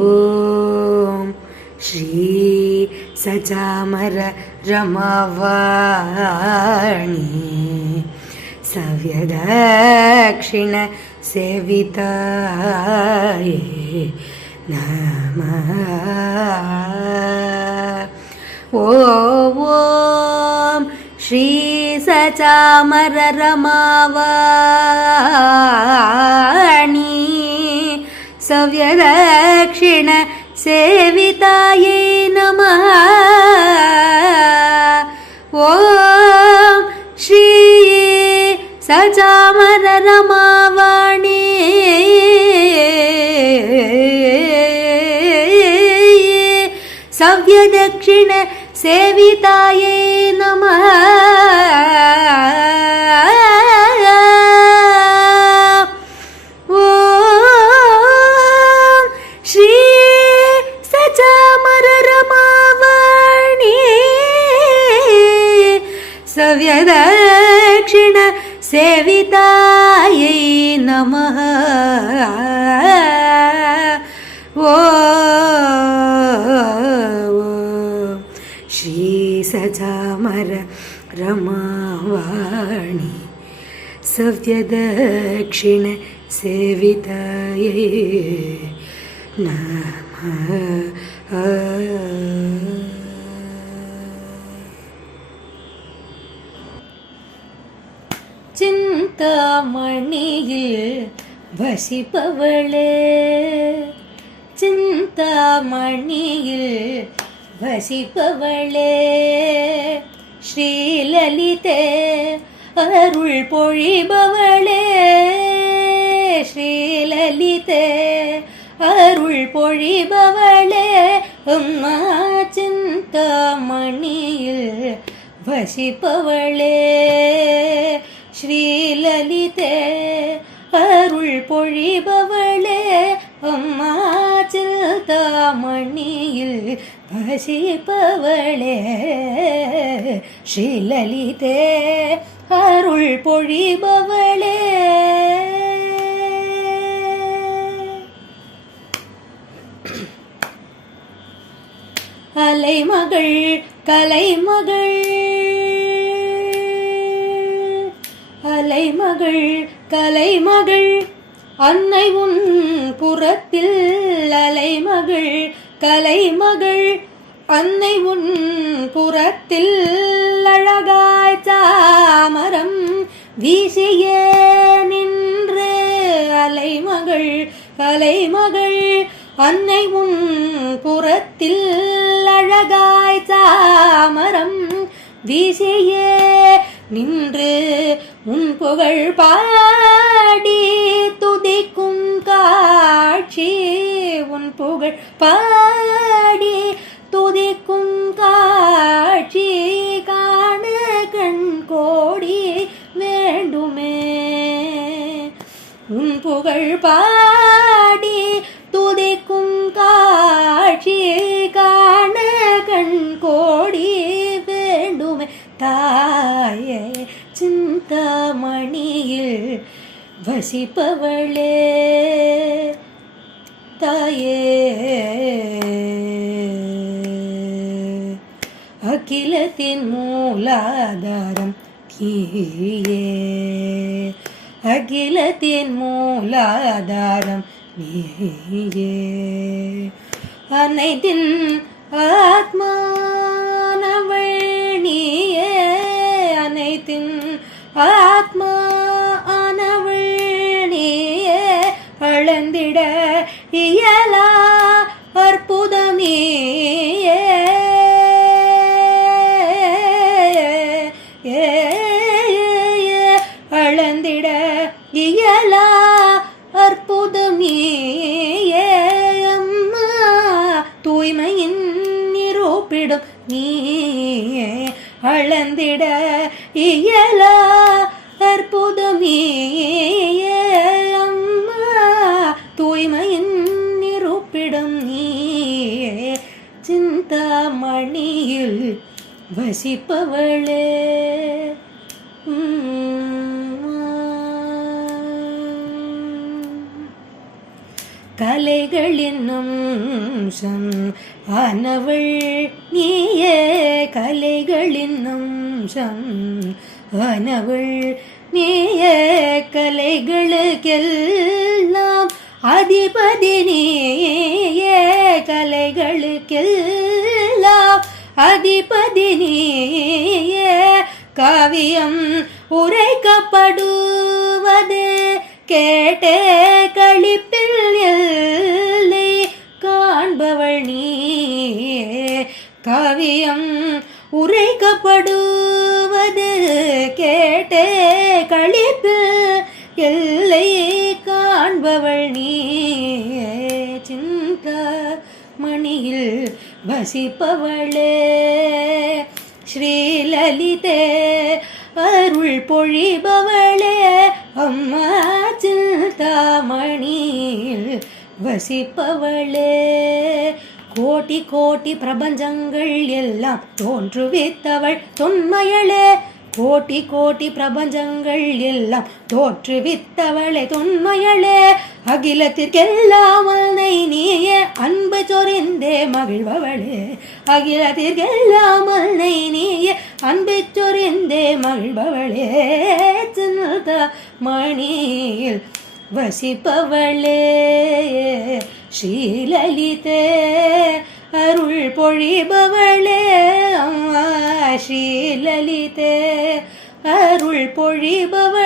ഓം ശ്രീ സചാമര രമാവാണി സവ്യദക്ഷിണ സേവിതായേ നമഃ. ഓം ശ്രീ സചാമര രമാവാണി സവ്യദക്ഷിണ സേവിതായേ നമഃ. ഓം ശ്രീ സചാമര രമാവാണി സവ്യദക്ഷിണ സേവിതായേ നമഃ. ഓം ശ്രീ സചാമര രമാവാണി സവ്യദക്ഷിണ സേവിതായേ നമഃ. ശ്രീ സചാമര രമാവാണി സവ്യദക്ഷിണ സേവിതായേ നമഃ. ചിന്താമണിയിൽ വസിപ്പവളേ ചിന്താമണിയിൽ വസിപ്പവളേ ശ്രീലലിതേ അരുൾ പൊഴിബവളേ ശ്രീലലിതേ അരുൾ പൊഴിബവളേ അമ്മ ചിന്താമണിയിൽ വസിപ്പവളേ ശ്രീലലിതേ അരുൾ പൊഴിബവളേ അമ്മ ചിന്താമണിയിൽ വസിപ്പവളേ ശ്രീലലിതേ അരുൾ പൊഴിബവളേ. அலைமகள் கலைமகள் அலைமகள் கலைமகள் அன்னை உன் புறத்தில் அலைமகள் கலைமகள் அன்னை உன் புறத்தில் அழகாய் தாமரம் வீசிய நின்று அலைமகள் கலைமகள் அன்னை உன் புறத்தில் அழகாய் தாமரம் வீசிய நின்று உன் புகழ் பாடி துதிக்கும் காட்சி உன் புகழ் பாடி துதிக்கும் காட்சி காண கண் கோடி வேண்டுமே. உன் புகழ் பாடி துதிக்கும் காட்சி காண கண் கோடி வேண்டுமே. தாயே சிந்தாமணியில் வசிப்பவளே தாயே அகிலத்தின் மூலாதாரம் நீயே அகிலத்தின் மூலாதாரம் நீயே அனைத்தின் ஆத்மானவள் நீயே அனைத்தின் ஆத்மானவள் நீயே அளந்திட இயலா அற்புதம் நீயே அளந்திட இயலா அற்புதம் நீயே அம்மா தூய்மையின் நிரூபிடும் நீயே அளந்திட இயலா அற்புதம் நீயே அம்மா தூய்மையின் நிரூபிடும் நீயே சிந்தாமணியில் வசிப்பவளே. கலைகள் என்னும் ஆனவள் நீயே கலைகள் என்னும் ஆனவள் நீயே கலைகளுக்கெல்லாம் அதிபதி நீயே கலைகளுக்கெல்லாம் அதிபதி நீயே காவியம் உரைக்கப்படுவது கேட்டே களிப்பில் எல்லை காண்பவள் நீயே காவியம் உரைக்கப்படுவது கேட்டே களிப்பில் எல்லை காண்பவள் நீயே சிந்தாமணியில் வசிப்பவளே ஸ்ரீலலிதே அருள் பொழிபவளே அம்மா சிந்தாமணியில் வசிப்பவளே கோட்டி கோட்டி பிரபஞ்சங்கள் எல்லாம் தோற்றுவித்தவள் தொன்மையளே கோட்டி கோட்டி பிரபஞ்சங்கள் எல்லாம் தோற்றுவித்தவளே தொன்மையளே அகிலத்திற்கெல்லாம் அன்னை நீயே அன்பு சொரிந்தே மகிழ்பவளே அகிலத்திற்கெல்லாம் அன்னை நீயே அன்பு சொரிந்தே மகிழ்பவளே சிந்தாமணியில் வசிப்பவளே ஸ்ரீலலிதே அருள் பொழிபவளே அம்மா ஸ்ரீலலிதே அருள் பொழிபவளே